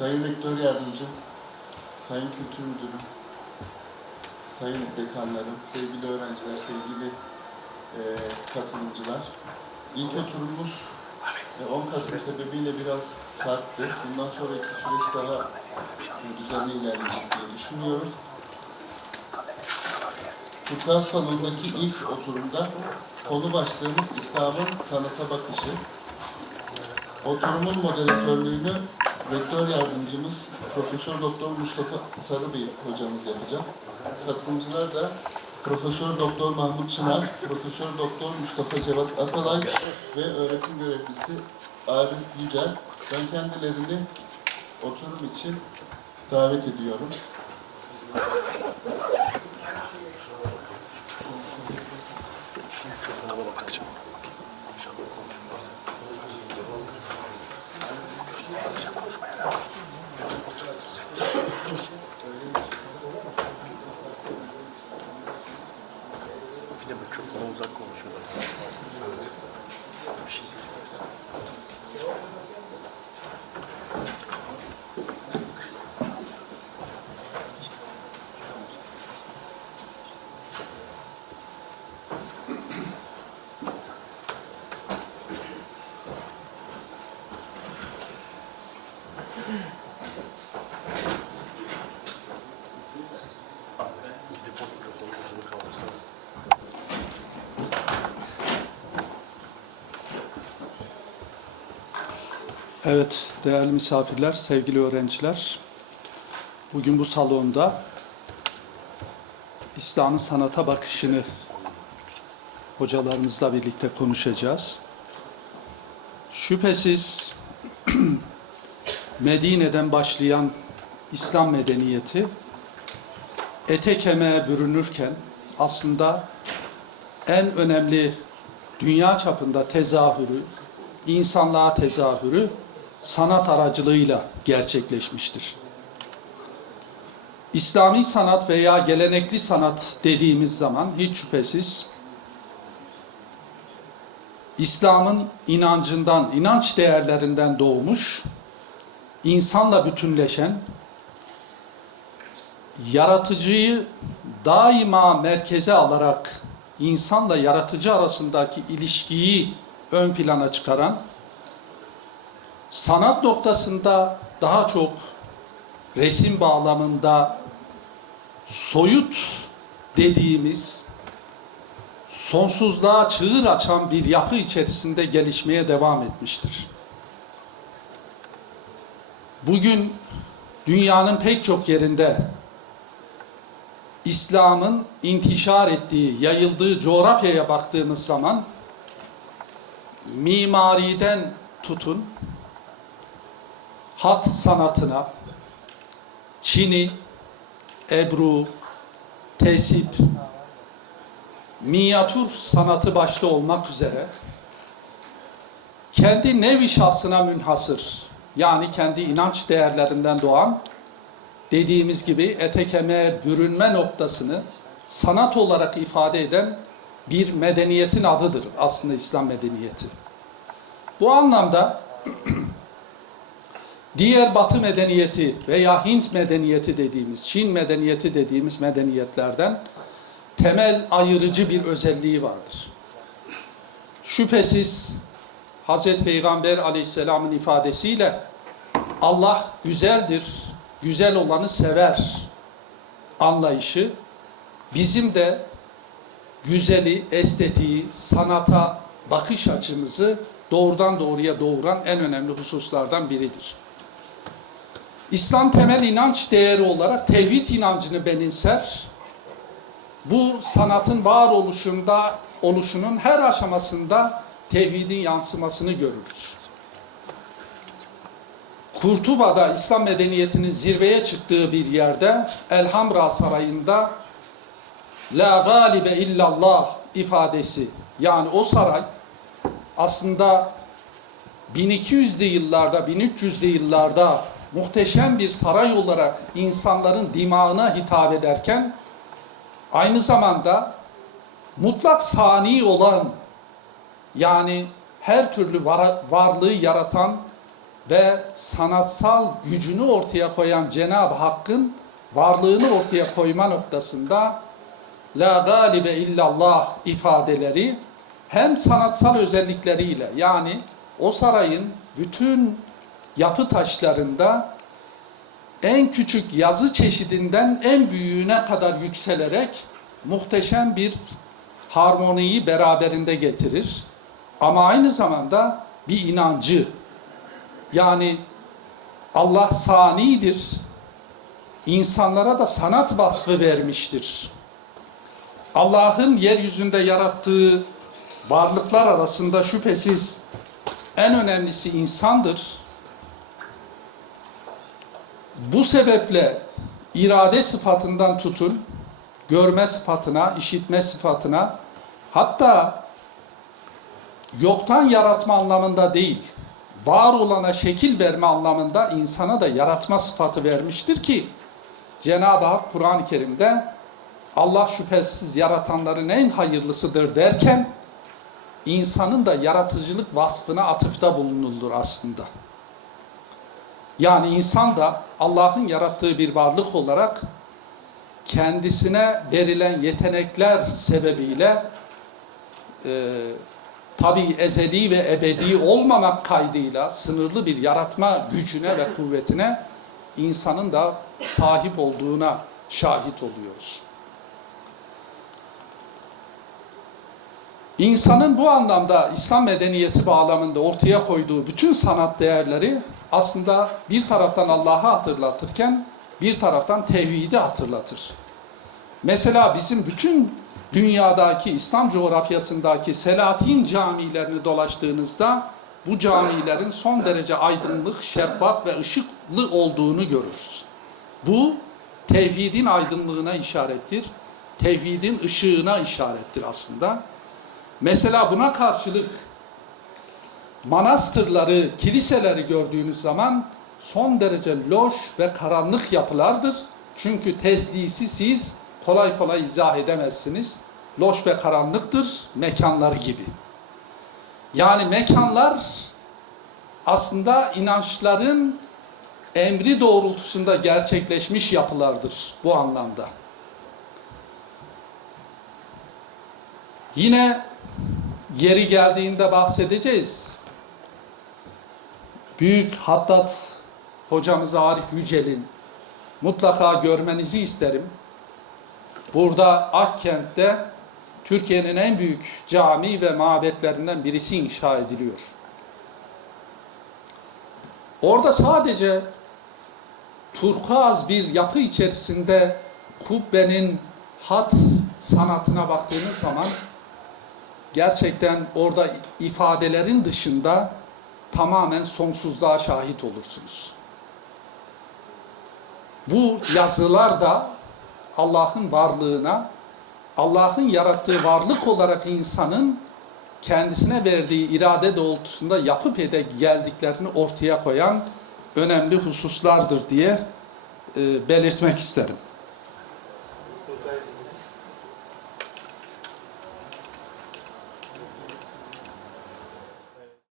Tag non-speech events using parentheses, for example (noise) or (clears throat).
Sayın Rektör Yardımcım, Sayın Kültür Müdürüm, Sayın Dekanlarım, sevgili öğrenciler, sevgili e, katılımcılar. İlk oturumumuz e, 10 Kasım sebebiyle biraz sarktı. Bundan sonraki süreç daha e, düzenli ilerleyecek diye düşünüyoruz. Turkuaz Salonu'ndaki ilk oturumda konu başlığımız İslam'ın sanata bakışı. Oturumun moderatörlüğünü rektör yardımcımız Profesör Doktor Mustafa Sarıbey hocamız yapacak. Katılımcılar da Profesör Doktor Mahmut Çınar, Profesör Doktor Mustafa Cevat Atalay ve öğretim görevlisi Arif Yücel. Ben kendilerini oturum için davet ediyorum. Bir Evet, değerli misafirler, sevgili öğrenciler. Bugün bu salonda İslam'ın sanata bakışını hocalarımızla birlikte konuşacağız. Şüphesiz (clears throat) Medine'den başlayan İslam medeniyeti ete kemiğe bürünürken aslında en önemli dünya çapında tezahürü, insanlığa tezahürü sanat aracılığıyla gerçekleşmiştir. İslami sanat veya gelenekli sanat dediğimiz zaman hiç şüphesiz İslam'ın inancından, inanç değerlerinden doğmuş, insanla bütünleşen, yaratıcıyı daima merkeze alarak insanla yaratıcı arasındaki ilişkiyi ön plana çıkaran, sanat noktasında daha çok resim bağlamında soyut dediğimiz sonsuzluğa çığır açan bir yapı içerisinde gelişmeye devam etmiştir. Bugün dünyanın pek çok yerinde İslam'ın intişar ettiği, yayıldığı coğrafyaya baktığımız zaman mimariden tutun hat sanatına, çini, ebru, tesip, minyatür sanatı başta olmak üzere kendi nevi şahsına münhasır yani kendi inanç değerlerinden doğan dediğimiz gibi ete kemiğe bürünme noktasını sanat olarak ifade eden bir medeniyetin adıdır aslında İslam medeniyeti. Bu anlamda (clears throat) diğer Batı medeniyeti veya Hint medeniyeti dediğimiz, Çin medeniyeti dediğimiz medeniyetlerden temel ayırıcı bir özelliği vardır. Şüphesiz Hazreti Peygamber aleyhisselamın ifadesiyle Allah güzeldir, güzel olanı sever anlayışı bizim de güzeli, estetiği, sanata bakış açımızı doğrudan doğruya doğuran en önemli hususlardan biridir. İslam temel inanç değeri olarak tevhid inancını benimser. Bu sanatın varoluşunda oluşunun her aşamasında tevhidin yansımasını görürüz. Kurtuba'da İslam medeniyetinin zirveye çıktığı bir yerde Elhamra Sarayı'nda La galibe illallah ifadesi yani o saray aslında 1200'lü yıllarda 1300'lü yıllarda muhteşem bir saray olarak insanların dimağına hitap ederken aynı zamanda mutlak sani olan yani her türlü var- varlığı yaratan ve sanatsal gücünü ortaya koyan Cenab-ı Hakk'ın varlığını ortaya koyma noktasında La galibe illallah ifadeleri hem sanatsal özellikleriyle yani o sarayın bütün yapı taşlarında en küçük yazı çeşidinden en büyüğüne kadar yükselerek muhteşem bir harmoniyi beraberinde getirir. Ama aynı zamanda bir inancı yani Allah sanidir. İnsanlara da sanat vasfı vermiştir. Allah'ın yeryüzünde yarattığı varlıklar arasında şüphesiz en önemlisi insandır. Bu sebeple irade sıfatından tutun, görme sıfatına, işitme sıfatına, hatta yoktan yaratma anlamında değil, var olana şekil verme anlamında insana da yaratma sıfatı vermiştir ki, Cenab-ı Hak Kur'an-ı Kerim'de Allah şüphesiz yaratanların en hayırlısıdır derken, insanın da yaratıcılık vasfına atıfta bulunulur aslında. Yani insan da Allah'ın yarattığı bir varlık olarak kendisine verilen yetenekler sebebiyle e, tabi ezeli ve ebedi olmamak kaydıyla sınırlı bir yaratma gücüne ve kuvvetine insanın da sahip olduğuna şahit oluyoruz. İnsanın bu anlamda İslam medeniyeti bağlamında ortaya koyduğu bütün sanat değerleri aslında bir taraftan Allah'ı hatırlatırken bir taraftan tevhidi hatırlatır. Mesela bizim bütün dünyadaki İslam coğrafyasındaki Selahattin camilerini dolaştığınızda bu camilerin son derece aydınlık, şeffaf ve ışıklı olduğunu görürüz. Bu tevhidin aydınlığına işarettir. Tevhidin ışığına işarettir aslında. Mesela buna karşılık manastırları, kiliseleri gördüğünüz zaman son derece loş ve karanlık yapılardır. Çünkü tezlisi siz kolay kolay izah edemezsiniz. Loş ve karanlıktır mekanları gibi. Yani mekanlar aslında inançların emri doğrultusunda gerçekleşmiş yapılardır bu anlamda. Yine yeri geldiğinde bahsedeceğiz. Büyük Hattat hocamız Arif Yücel'in mutlaka görmenizi isterim. Burada Akkent'te Türkiye'nin en büyük cami ve mabetlerinden birisi inşa ediliyor. Orada sadece turkuaz bir yapı içerisinde kubbenin hat sanatına baktığınız zaman gerçekten orada ifadelerin dışında tamamen sonsuzluğa şahit olursunuz. Bu yazılar da Allah'ın varlığına, Allah'ın yarattığı varlık olarak insanın kendisine verdiği irade doğrultusunda yapıp ede geldiklerini ortaya koyan önemli hususlardır diye e, belirtmek isterim.